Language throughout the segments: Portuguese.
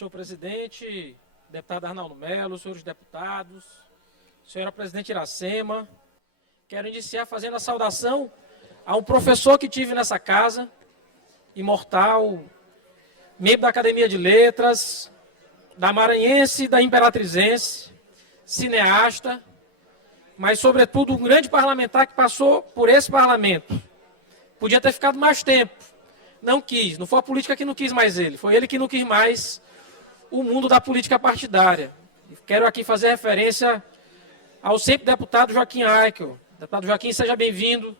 senhor presidente, deputado Arnaldo Melo, senhores deputados, senhora presidente Iracema, quero iniciar fazendo a saudação a um professor que tive nessa casa, imortal, membro da Academia de Letras, da Maranhense e da Imperatrizense, cineasta, mas, sobretudo, um grande parlamentar que passou por esse parlamento. Podia ter ficado mais tempo, não quis, não foi a política que não quis mais ele, foi ele que não quis mais o mundo da política partidária. Quero aqui fazer referência ao sempre deputado Joaquim Aikel. Deputado Joaquim, seja bem-vindo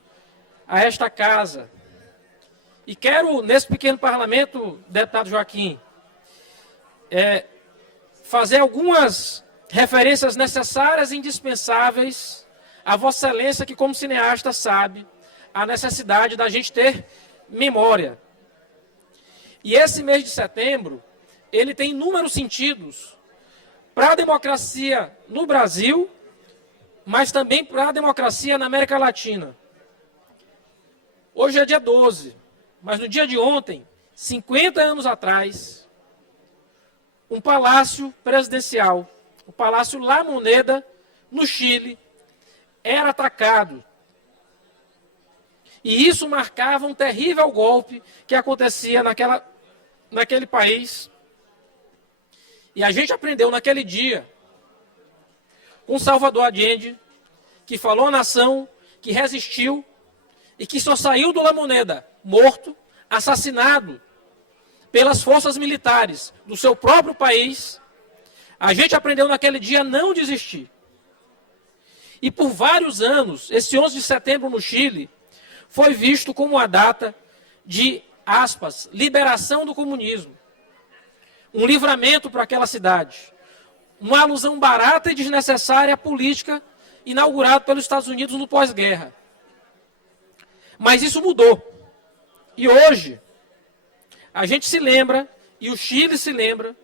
a esta casa. E quero, nesse pequeno parlamento, deputado Joaquim, fazer algumas referências necessárias e indispensáveis a Vossa Excelência, que como cineasta sabe a necessidade da gente ter memória. E esse mês de setembro, ele tem inúmeros sentidos para a democracia no Brasil, mas também para a democracia na América Latina. Hoje é dia 12, mas no dia de ontem, 50 anos atrás, um palácio presidencial, o Palácio La Moneda, no Chile, era atacado. E isso marcava um terrível golpe que acontecia naquele país. E a gente aprendeu naquele dia com Salvador Allende, que falou à nação, que resistiu e que só saiu do La Moneda morto, assassinado pelas forças militares do seu próprio país. A gente aprendeu naquele dia a não desistir. E por vários anos, esse 11 de setembro no Chile, foi visto como a data de, aspas, liberação do comunismo. Um livramento para aquela cidade. Uma alusão barata e desnecessária à política inaugurada pelos Estados Unidos no pós-guerra. Mas isso mudou. E hoje, a gente se lembra, e o Chile se lembra,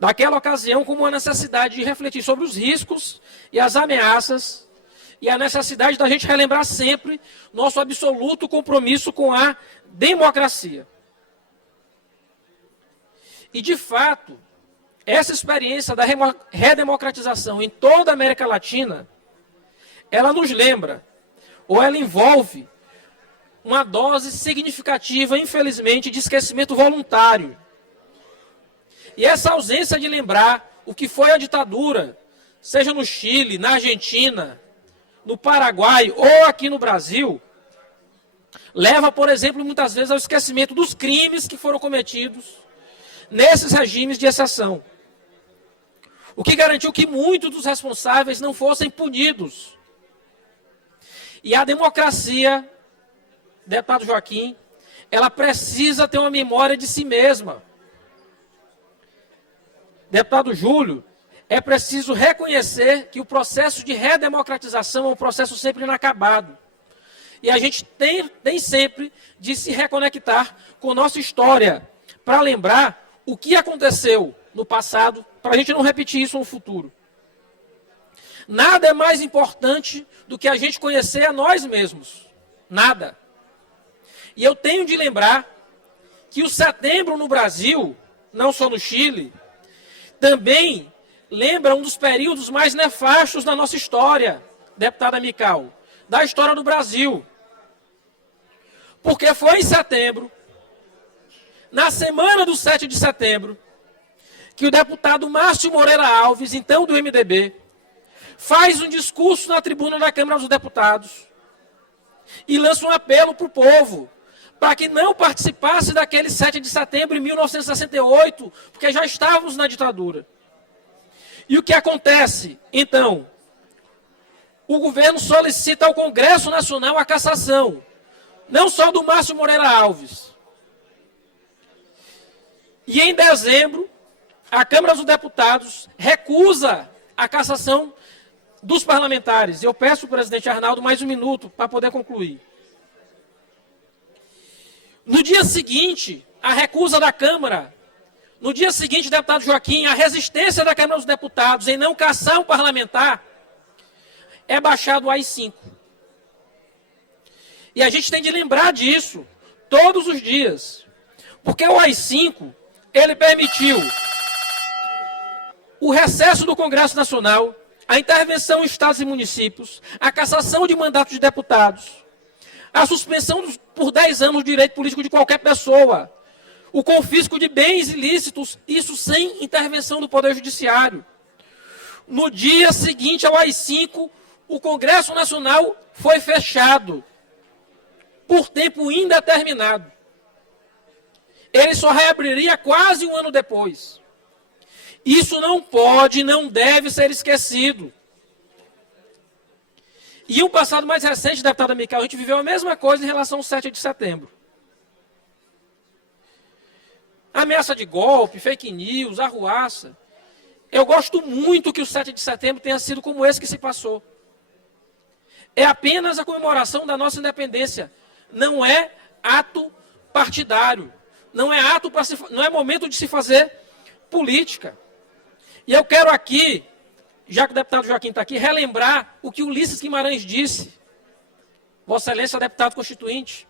daquela ocasião como uma necessidade de refletir sobre os riscos e as ameaças, e a necessidade da gente relembrar sempre nosso absoluto compromisso com a democracia. E, de fato, essa experiência da redemocratização em toda a América Latina, ela nos lembra, ou ela envolve, uma dose significativa, infelizmente, de esquecimento voluntário. E essa ausência de lembrar o que foi a ditadura, seja no Chile, na Argentina, no Paraguai ou aqui no Brasil, leva, por exemplo, muitas vezes ao esquecimento dos crimes que foram cometidos nesses regimes de exceção. O que garantiu que muitos dos responsáveis não fossem punidos. E a democracia, deputado Joaquim, ela precisa ter uma memória de si mesma. Deputado Júlio, é preciso reconhecer que o processo de redemocratização é um processo sempre inacabado. E a gente tem sempre de se reconectar com nossa história, para lembrar o que aconteceu no passado, para a gente não repetir isso no futuro. Nada é mais importante do que a gente conhecer a nós mesmos. Nada. E eu tenho de lembrar que o setembro no Brasil, não só no Chile, também lembra um dos períodos mais nefastos da nossa história, deputada Mical, da história do Brasil. Porque foi em setembro, na semana do 7 de setembro, que o deputado Márcio Moreira Alves, então do MDB, faz um discurso na tribuna da Câmara dos Deputados e lança um apelo para o povo, para que não participasse daquele 7 de setembro de 1968, porque já estávamos na ditadura. E o que acontece, então? O governo solicita ao Congresso Nacional a cassação, não só do Márcio Moreira Alves. E em dezembro, a Câmara dos Deputados recusa a cassação dos parlamentares. Eu peço ao presidente Arnaldo mais um minuto para poder concluir. No dia seguinte, a recusa da Câmara. No dia seguinte, deputado Joaquim, a resistência da Câmara dos Deputados em não cassar um parlamentar é baixado o AI-5. E a gente tem de lembrar disso todos os dias. Porque o AI-5, ele permitiu o recesso do Congresso Nacional, a intervenção em estados e municípios, a cassação de mandatos de deputados, a suspensão por 10 anos do direito político de qualquer pessoa, o confisco de bens ilícitos, isso sem intervenção do Poder Judiciário. No dia seguinte ao AI-5, o Congresso Nacional foi fechado por tempo indeterminado. Ele só reabriria quase um ano depois. Isso não pode, não deve ser esquecido. E um passado mais recente, deputada Micael, a gente viveu a mesma coisa em relação ao 7 de setembro. Ameaça de golpe, fake news, arruaça. Eu gosto muito que o 7 de setembro tenha sido como esse que se passou. É apenas a comemoração da nossa independência. Não é ato partidário. Não é momento de se fazer política. E eu quero aqui, já que o deputado Joaquim está aqui, relembrar o que Ulisses Guimarães disse. Vossa Excelência, deputado constituinte.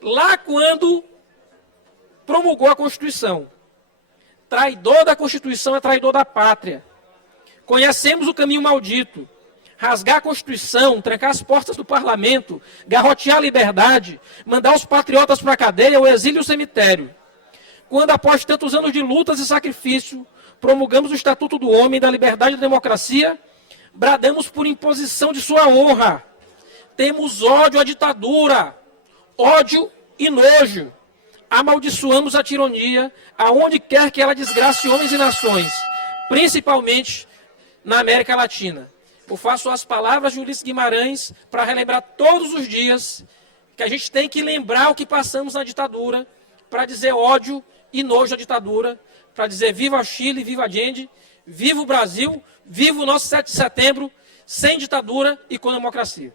Lá quando promulgou a Constituição. Traidor da Constituição é traidor da pátria. Conhecemos o caminho maldito. Rasgar a Constituição, trancar as portas do parlamento, garrotear a liberdade, mandar os patriotas para a cadeia, o exílio e o cemitério. Quando, após tantos anos de lutas e sacrifício, promulgamos o Estatuto do Homem, da Liberdade e da Democracia, bradamos por imposição de sua honra. Temos ódio à ditadura, ódio e nojo. Amaldiçoamos a tirania, aonde quer que ela desgrace homens e nações, principalmente na América Latina. Eu faço as palavras de Ulisses Guimarães para relembrar todos os dias que a gente tem que lembrar o que passamos na ditadura, para dizer ódio e nojo à ditadura, para dizer viva Chile, viva Allende, viva o Brasil, viva o nosso 7 de setembro, sem ditadura e com democracia.